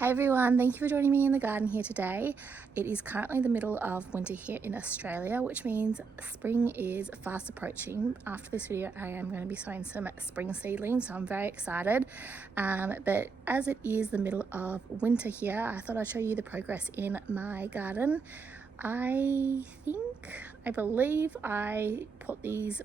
Hey everyone, thank you for joining me in the garden here today. It is currently the middle of winter here in Australia, which means spring is fast approaching. After this video, I am going to be sowing some spring seedlings, so I'm very excited. But as it is the middle of winter here, I thought I'd show you the progress in my garden. I believe I put these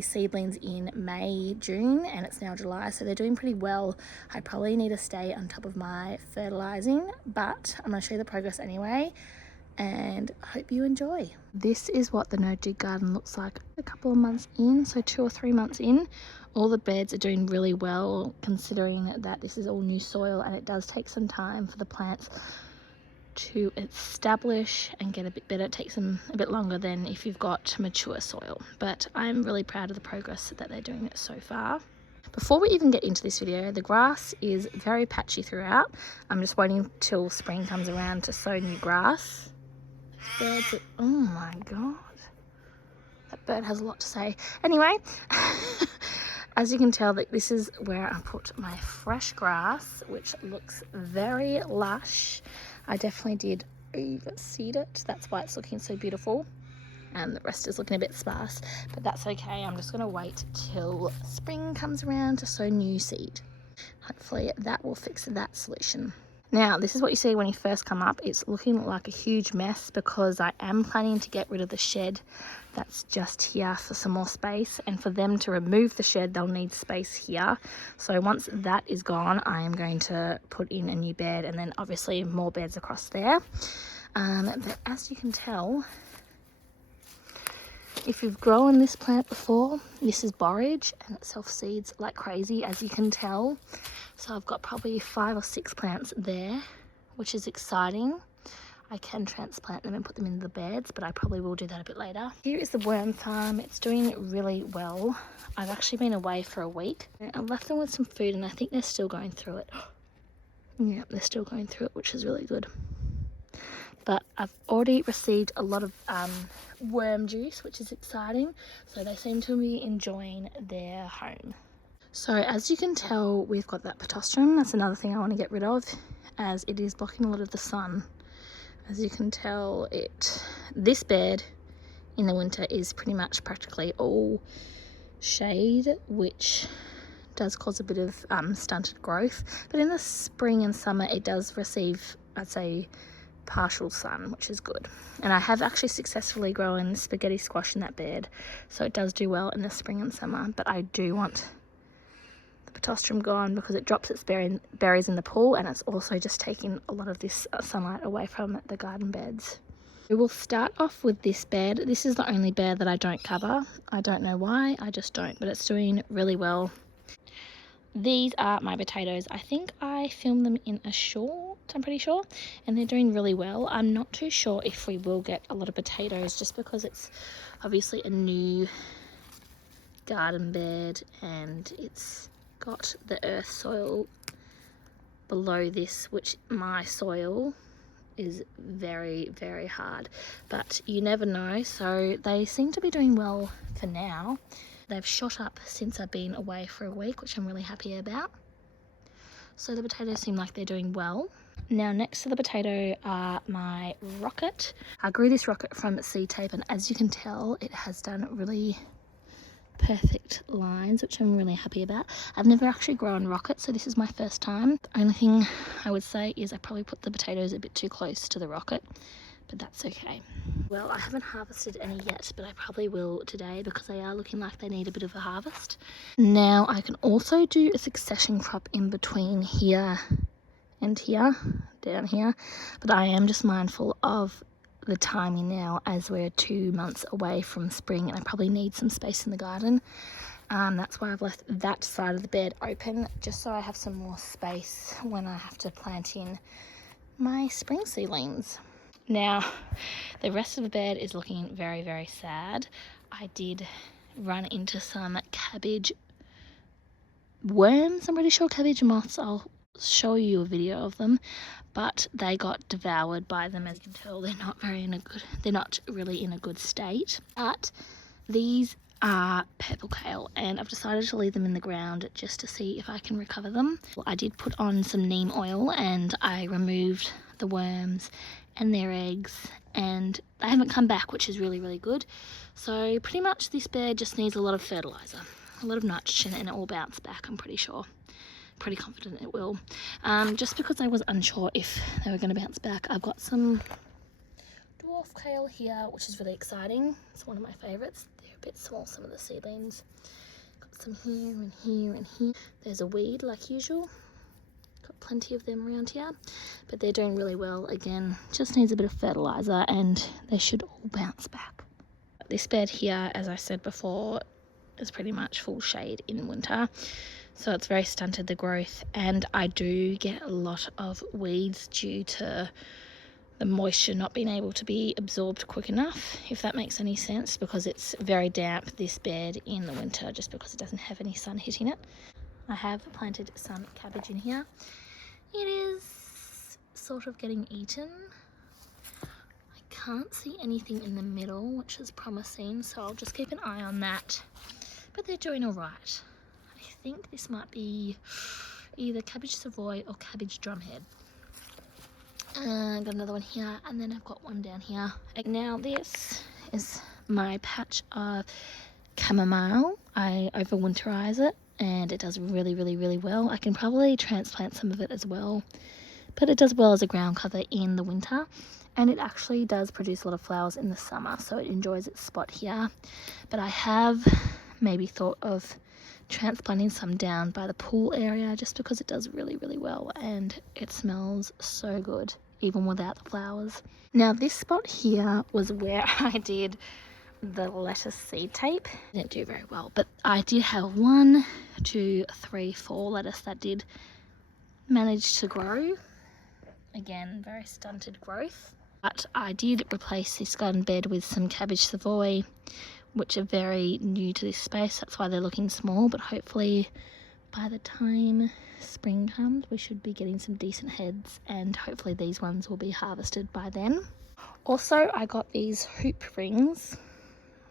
seedlings in May, June, and it's now July, so they're doing pretty well. I probably need to stay on top of my fertilizing, but I'm going to show you the progress anyway, and I hope you enjoy. This is what the No Dig garden looks like a couple of months in, so 2 or 3 months in. All the beds are doing really well, considering that this is all new soil, and it does take some time for the plants to establish and get a bit better. It takes them a bit longer than if you've got mature soil, but I'm really proud of the progress that they're doing so far. Before we even get into this video, the grass is very patchy throughout. I'm just waiting till spring comes around to sow new grass. Birds are, oh my god, that bird has a lot to say. Anyway, as you can tell, that this is where I put my fresh grass, which looks very lush. I definitely did overseed it. That's why it's looking so beautiful. And the rest is looking a bit sparse, but that's okay. I'm just going to wait till spring comes around to sow new seed. Hopefully that will fix that solution. Now, this is what you see when you first come up. It's looking like a huge mess because I am planning to get rid of the shed that's just here for some more space, and for them to remove the shed they'll need space here. So once that is gone, I am going to put in a new bed, and then obviously more beds across there. But as you can tell, if you've grown this plant before, this is borage and it self-seeds like crazy, as you can tell. So I've got probably 5 or 6 plants there, which is exciting. I can transplant them and put them in the beds, but I probably will do that a bit later. Here is the worm farm. It's doing really well. I've actually been away for a week. I left them with some food and I think they're still going through it. Yeah, they're still going through it, which is really good. But I've already received a lot of worm juice, which is exciting. So they seem to be enjoying their home. So as you can tell, we've got that pittosporum. That's another thing I want to get rid of, as it is blocking a lot of the sun. As you can tell, this bed in the winter is pretty much practically all shade, which does cause a bit of stunted growth. But in the spring and summer, it does receive, I'd say, partial sun, which is good. And I have actually successfully grown spaghetti squash in that bed, so it does do well in the spring and summer. But I do want the pittosporum gone because it drops its berries in the pool, and it's also just taking a lot of this sunlight away from the garden beds. We will start off with this bed. This is the only bed that I don't cover. I don't know why, I just don't, but it's doing really well. These are my potatoes. I think I filmed them in a short, I'm pretty sure, and they're doing really well. I'm not too sure if we will get a lot of potatoes, just because it's obviously a new garden bed and it's got the earth soil below this, which my soil is very, very hard, but you never know. So they seem to be doing well for now. They've shot up since I've been away for a week, which I'm really happy about. So the potatoes seem like they're doing well. Now next to the potato are my rocket. I grew this rocket from seed tape, and as you can tell, it has done really perfect lines, which I'm really happy about. I've never actually grown rocket, so this is my first time. The only thing I would say is I probably put the potatoes a bit too close to the rocket, but that's okay. Well, I haven't harvested any yet, but I probably will today because they are looking like they need a bit of a harvest. Now I can also do a succession crop in between here and here, down here, but I am just mindful of the timing now, as we're 2 months away from spring and I probably need some space in the garden. That's why I've left that side of the bed open, just so I have some more space when I have to plant in my spring seedlings. Now the rest of the bed is looking very, very sad. I did run into some cabbage worms, I'm pretty sure cabbage moths. I'll show you a video of them, but they got devoured by them. As you can tell, they're not really in a good state. But these are purple kale, and I've decided to leave them in the ground just to see if I can recover them. Well, I did put on some neem oil and I removed the worms and their eggs, and they haven't come back, which is really, really good. So pretty much this bed just needs a lot of fertilizer, a lot of nitrogen, and it will bounce back, I'm pretty sure. Pretty confident it will. Just because I was unsure if they were going to bounce back, I've got some dwarf kale here, which is really exciting. It's one of my favorites. They're a bit small, some of the seedlings. Got some here and here and here. There's a weed like usual. Got plenty of them around here, but they're doing really well. Again, just needs a bit of fertilizer and they should all bounce back. This bed here, as I said before, is pretty much full shade in winter, so it's very stunted the growth, and I do get a lot of weeds due to the moisture not being able to be absorbed quick enough, if that makes any sense, because it's very damp, this bed, in the winter, just because it doesn't have any sun hitting it. I have planted some cabbage in here. It is sort of getting eaten. I can't see anything in the middle, which is promising, so I'll just keep an eye on that. But they're doing all right. I think this might be either cabbage savoy or cabbage drumhead. Got another one here, and then I've got one down here. Now this is my patch of chamomile. I overwinterize it, and it does really, really, really well. I can probably transplant some of it as well, but it does well as a ground cover in the winter, and it actually does produce a lot of flowers in the summer, so it enjoys its spot here. But I have maybe thought of transplanting some down by the pool area, just because it does really, really well, and it smells so good even without the flowers. Now this spot here was where I did the lettuce seed tape. It didn't do very well, but I did have 1, 2, 3, 4 lettuce that did manage to grow. Again, very stunted growth, but I did replace this garden bed with some cabbage savoy, which are very new to this space. That's why they're looking small, but hopefully by the time spring comes we should be getting some decent heads, and hopefully these ones will be harvested by then. Also, I got these hoop rings,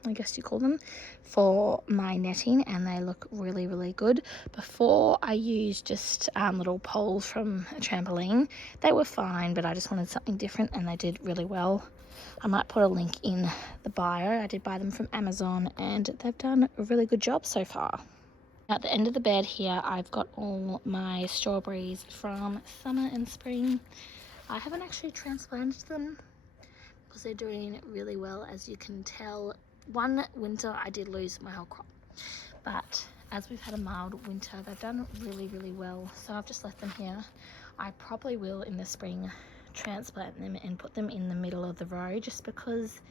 I guess you call them, for my netting, and they look really, really good. Before I used just little poles from a trampoline. They were fine, but I just wanted something different, and they did really well. I might put a link in the bio. I did buy them from Amazon, and they've done a really good job so far. At the end of the bed here, I've got all my strawberries from summer and spring. I haven't actually transplanted them because they're doing really well, as you can tell. One winter I did lose my whole crop, but as we've had a mild winter, they've done really, really well, so I've just left them here. I probably will in the spring transplant them and put them in the middle of the row, just because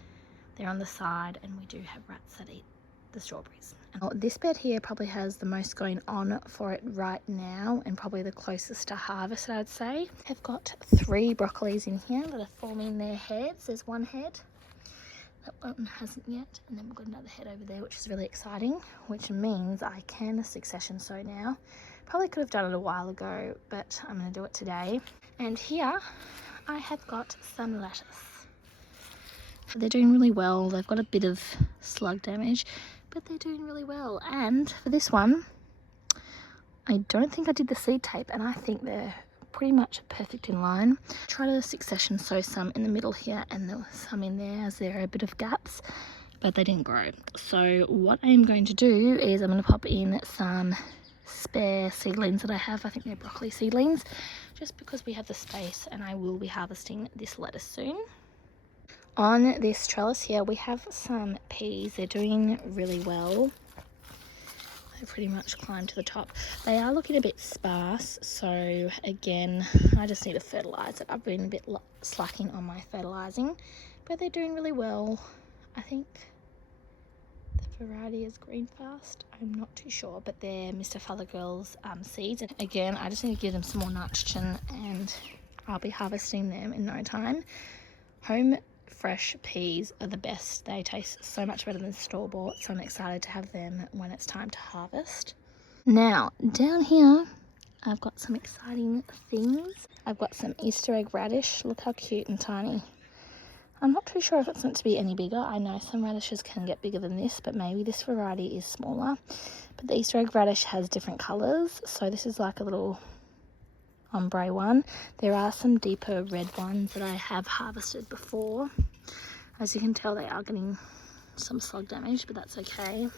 they're on the side and we do have rats that eat the strawberries. This bed here probably has the most going on for it right now, and probably the closest to harvest, I'd say. I've got 3 broccolis in here that are forming their heads. There's one head, that one hasn't yet, and then we've got another head over there, which is really exciting, which means I can succession sow now. Probably could have done it a while ago, but I'm going to do it today. And here I have got some lettuce. They're doing really well. They've got a bit of slug damage, but they're doing really well. And for this one, I don't think I did the seed tape, and I think they're pretty much perfect in line. Try to succession sow some in the middle here, and there was some in there as there are a bit of gaps, but they didn't grow. So what I'm going to do is I'm going to pop in some spare seedlings that I have. I think they're broccoli seedlings, just because we have the space, and I will be harvesting this lettuce soon. On this trellis here we have some peas. They're doing really well. They pretty much climbed to the top. They are looking a bit sparse, so again I just need to fertilise it. I've been a bit slacking on my fertilising, but they're doing really well. I think the variety is Green Fast. I'm not too sure, but they're Mr. Fothergill's seeds. And again, I just need to give them some more nitrogen, and I'll be harvesting them in no time. Home fresh peas are the best. They taste so much better than store-bought, so I'm excited to have them when it's time to harvest. Now, down here, I've got some exciting things. I've got some Easter egg radish. Look how cute and tiny. I'm not too sure if it's meant to be any bigger. I know some radishes can get bigger than this, but maybe this variety is smaller. But the Easter egg radish has different colours, so this is like a little ombre one. There are some deeper red ones that I have harvested before. As you can tell, they are getting some slug damage, but that's okay.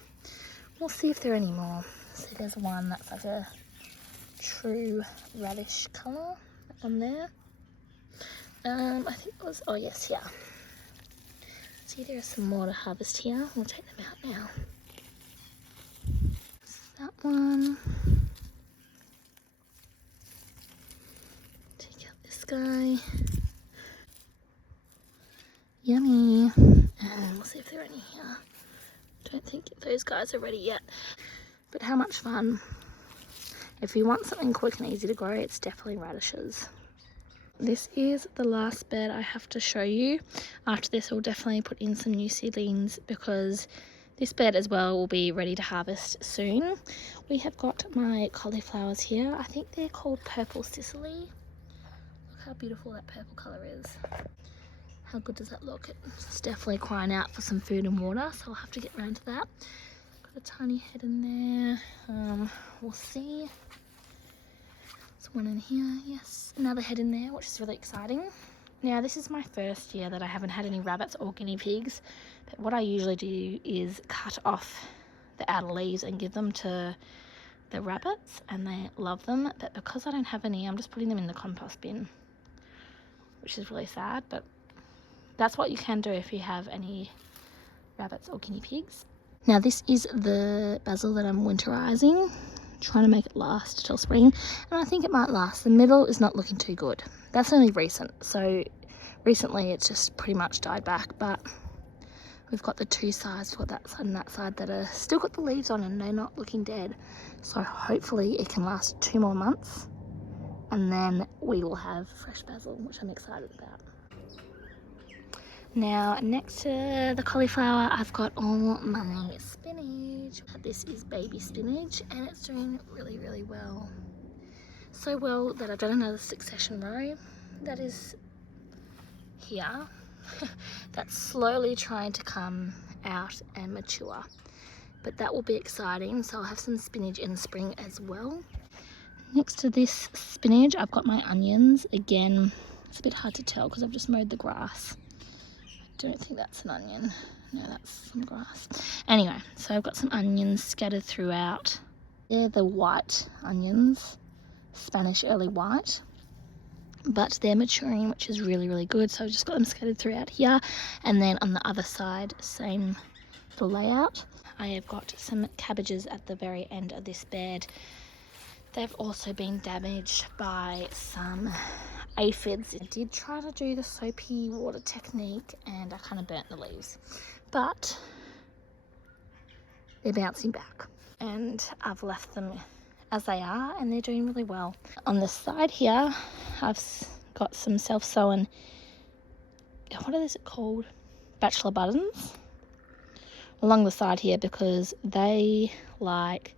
We'll see if there are any more. So there's one that's like a true radish colour on there. I think it was, oh yes, yeah. See, there are some more to harvest here. We'll take them out now. That one. Take out this guy. Yummy. And we'll see if there are any here. Don't think those guys are ready yet. But how much fun. If you want something quick and easy to grow, it's definitely radishes. This is the last bed I have to show you. After this, I'll definitely put in some new seedlings because this bed as well will be ready to harvest soon. We have got my cauliflowers here. I think they're called Purple Sicily. Look how beautiful that purple colour is. How good does that look? It's definitely crying out for some food and water, so I'll have to get around to that. Got a tiny head in there. We'll see. There's one in here, yes. Another head in there, which is really exciting. Now, this is my first year that I haven't had any rabbits or guinea pigs. But what I usually do is cut off the outer leaves and give them to the rabbits, and they love them. But because I don't have any, I'm just putting them in the compost bin, which is really sad. But that's what you can do if you have any rabbits or guinea pigs. Now, this is the basil that I'm winterizing, trying to make it last till spring, and I think it might last. The middle is not looking too good. That's only recent, so recently it's just pretty much died back, but we've got the two sides, we've got that side and that side that are still got the leaves on and they're not looking dead. So hopefully it can last 2 more months and then we will have fresh basil, which I'm excited about. Now, next to the cauliflower, I've got all my spinach. This is baby spinach and it's doing really, really well. So well that I've done another succession row that is here. That's slowly trying to come out and mature. But that will be exciting, so I'll have some spinach in the spring as well. Next to this spinach, I've got my onions. Again, it's a bit hard to tell because I've just mowed the grass. I don't think that's an onion. No, that's some grass. Anyway, so I've got some onions scattered throughout. They're the white onions, Spanish early white, but they're maturing, which is really, really good. So I've just got them scattered throughout here. And then on the other side, same little layout. I have got some cabbages at the very end of this bed. They've also been damaged by some aphids. I did try to do the soapy water technique and I kind of burnt the leaves, but they're bouncing back and I've left them as they are and they're doing really well. On the side here, I've got some self-sown, what is it called? Bachelor buttons along the side here because they like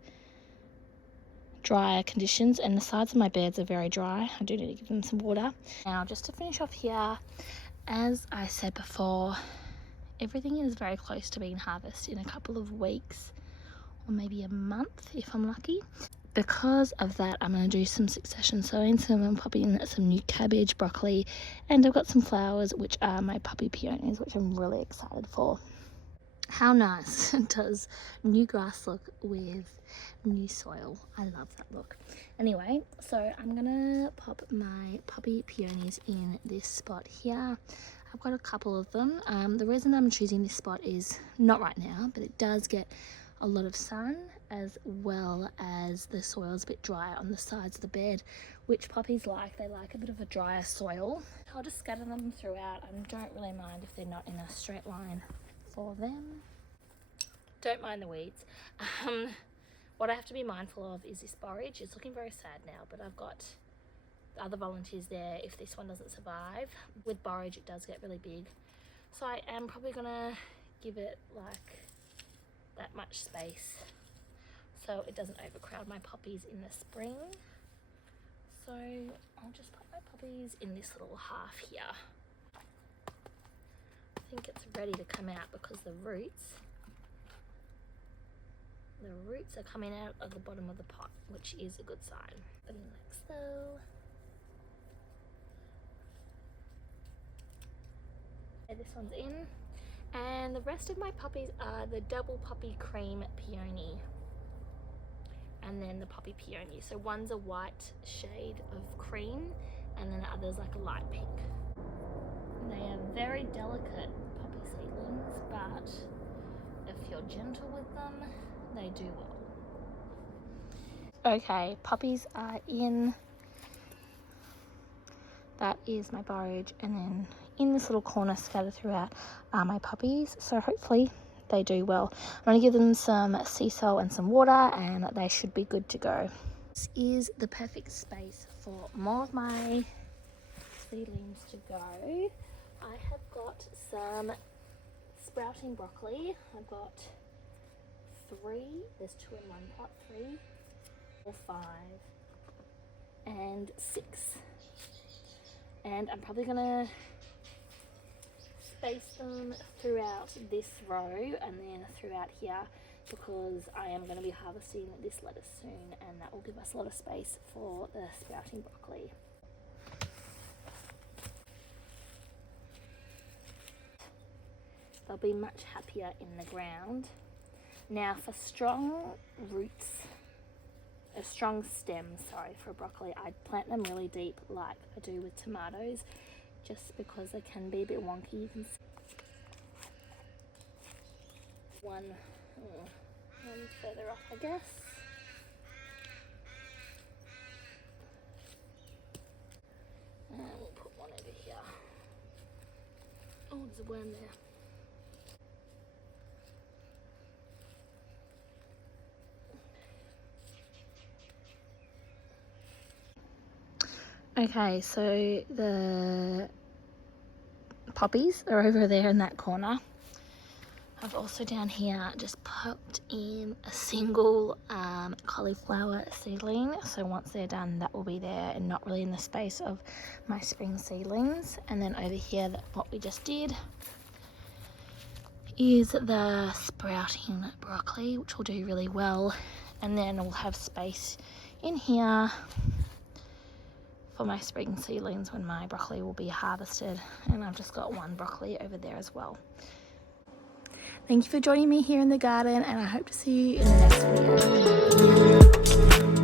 drier conditions and the sides of my beds are very dry. I do need to give them some water. Now, just to finish off here, as I said before, everything is very close to being harvested in a couple of weeks or maybe a month if I'm lucky. Because of that, I'm going to do some succession sowing, so I'm going to pop in some new cabbage, broccoli, and I've got some flowers which are my puppy peonies, which I'm really excited for. How nice does new grass look with new soil? I love that look. Anyway, so I'm gonna pop my puppy peonies in this spot here. I've got a couple of them. The reason I'm choosing this spot is not right now, but it does get a lot of sun as well as the soil's a bit drier on the sides of the bed, which puppies like. They like a bit of a drier soil. I'll just scatter them throughout. I don't really mind if they're not in a straight line for them. Don't mind the weeds. What I have to be mindful of is this borage. It's looking very sad now, but I've got the other volunteers there if this one doesn't survive. With borage, it does get really big. So I am probably gonna give it like that much space so it doesn't overcrowd my poppies in the spring. So I'll just put my poppies in this little half here. think it's ready to come out because the roots are coming out of the bottom of the pot, which is a good sign. Like so. Okay, this one's in. And the rest of my puppies are the double puppy cream peony. And then the puppy peony. So one's a white shade of cream and then the other's like a light pink. They are very delicate puppy seedlings, but if you're gentle with them, they do well. Okay, puppies are in. That is my borage, and then in this little corner scattered throughout are my puppies. So hopefully they do well. I'm going to give them some sea salt and some water and they should be good to go. This is the perfect space for more of my seedlings to go. I have got some sprouting broccoli. I've got 3, there's 2 in one pot, 3, 4, 5 and 6. And I'm probably gonna space them throughout this row and then throughout here because I am going to be harvesting this lettuce soon and that will give us a lot of space for the sprouting broccoli. They'll be much happier in the ground. Now for strong roots, a strong stem, for broccoli, I'd plant them really deep like I do with tomatoes, just because they can be a bit wonky. You can see one further off, I guess. And we'll put one over here. Oh, there's a worm there. Okay, so the poppies are over there in that corner. I've also down here just popped in a single cauliflower seedling. So once they're done, that will be there and not really in the space of my spring seedlings. And then over here, what we just did is the sprouting broccoli, which will do really well. And then we'll have space in here for my spring seedlings when my broccoli will be harvested. And I've just got one broccoli over there as well. Thank you for joining me here in the garden, and I hope to see you in the next video.